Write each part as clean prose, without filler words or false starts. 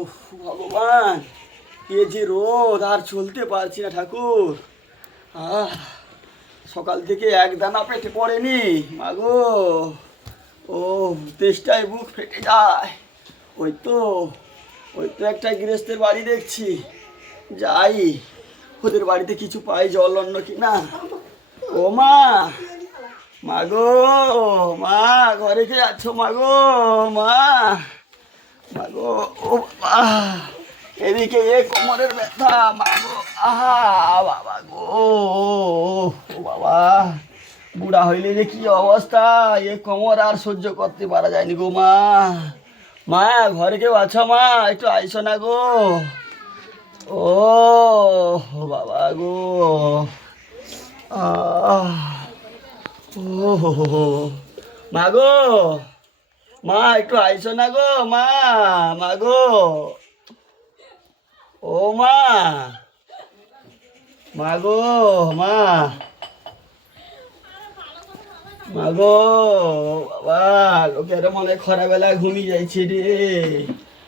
উফ ভগবান, এ যে রোদ, আর চলতে পারছি না ঠাকুর। সকাল থেকে এক দানা পেটে পড়েনি মাগো। ও তেষ্টায় বুক ফেটে যায়। ওই তো একটা গৃহস্থের বাড়ি দেখছি, যাই ওদের বাড়িতে কিছু পাই জল অন্য কিনা। ও মা, মাগো মা, ঘরে কে আছো মাগো? মা, মাগো, ও বাবা, এদিকে এ কোমরের ব্যথা মাগো। আহা বাবা গো, ও বাবা, বুড়া হইলে যে কি অবস্থা, এ কোমর আর সহ্য করতে পারা যায়নি গো। মা, মা, ঘরে কেউ আছো মা? একটু আইসো না গো। ও বাবা গো, আহ, ও মা গো, মা একটু আইসো না গো। মা, মা গো, ও মা, মা গো, মা, মা গো, বাবা লোকের মনে খরা বেলায় ঘুমিয়ে যাইছে রে।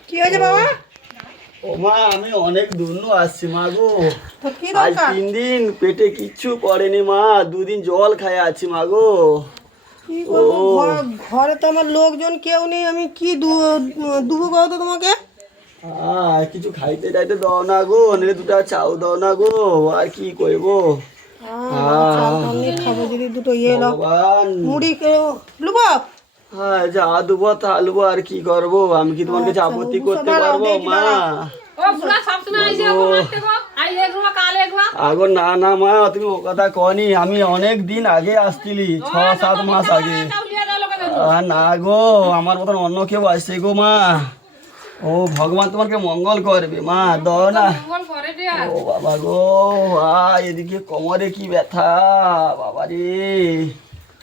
কি হয়েছে বাবা? ও মা, আমি অনেক দূর আসছি মা গো। কি আজ দরকার? 3 দিন পেটে কিচ্ছু পড়েনি মা, 2 দিন জল খায় আছি মা গো। কি করবো, ঘরে তো আমার লোকজন কেউ নেই, আমি কি দুবো কও তো তোমাকে? কিছু খাইতে টাইতে দাও না গো, নিলে 2টা চাউ দাও না গো, আর কি করবো। খাবো যদি দুটো এলো ভগবান, মুড়ি কেউ লুবো। হ্যাঁ যা দেবো তা দেবো, আর কি করবো, আমি কি তোমার কাছে আপত্তি করতে পারবো মা? আগো না না মা, তুমি ও কথা কনি, আমি অনেক দিন আগে আসছিলি, 6-7 মাস আগে। না গো, আমার মতন অন্য কেউ আসছে গো মা। ও ভগবান তোমাকে মঙ্গল করবে মা, দাও না। ও বাবা গো, এদিকে কোমরে কি ব্যথা বাবা রে।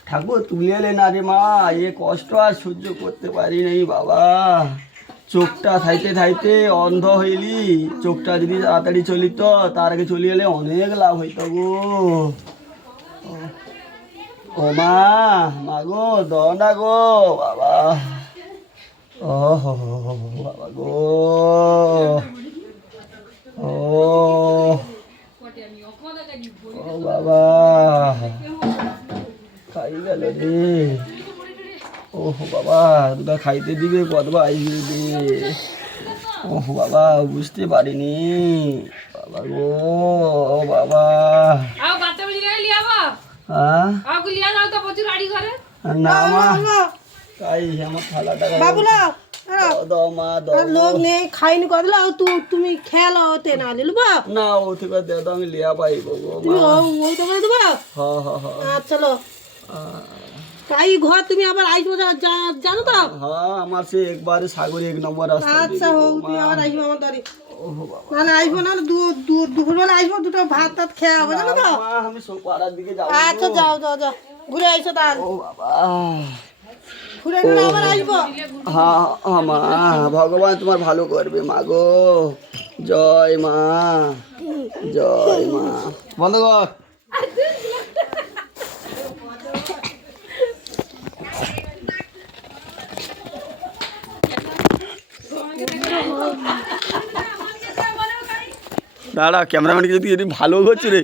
ঠাকুর তুলে এলে না রে মা, এ কষ্ট আর সহ্য করতে পারি নাই বাবা। চোখটা থাইতে থাইতে অন্ধ হইলি, চোখটা যদি তাড়াতাড়ি চলিত, তার আগে চলে এলে অনেক লাভ হইত গো। ও মা, মা গো, দাও না গো বাবা। ও বাবা গো, ও ও বাবা, খাই গেল রে। ও বাবা, 2টা খাইতে দিবে, কতবা আইবে রে। ও বাবা, বুঝতে পারিনি বাবা গো। ও বাবা, না মা, তাই আমার থালাটা বাবুলা দাও মা, দাও। লোক নেই, খাইনি কদলা, তুমি খেলো ওতে না লিলবো না, ও থেকে দে দাও, আমি লিয়া পাইবো গো তুমি মা। ওই তো করে দেবো। হ্যাঁ হ্যাঁ হ্যাঁ, আচ্ছা লো, এই ঘর তুমি আবার আসবো জানো তো? হ্যাঁ আমার সে একবারে সাগরে 1 নম্বর রাস্তা। আচ্ছা হোক, তুমি আবার আসবো আমার বাড়ি। না আসবো না, দুপুরবেলা আসবো, দুটো ভাত টাত খেয়ে হবে জানো তো? আমি সব পাড়ার দিকে যাবো। আচ্ছা যাও যাও যাও, ঘুরে আইসো তাহলে। ও বাবা, ঘুরে নিলে আবার আসবো। হ্যাঁ হ্যাঁ মা, ভগবান তোমার ভালো করবে মা গো। জয় মা, জয় মা। বন্ধ কর। দাঁড়া, ক্যামেরাম্যানকে যদি ভালো হচ্ছে রে।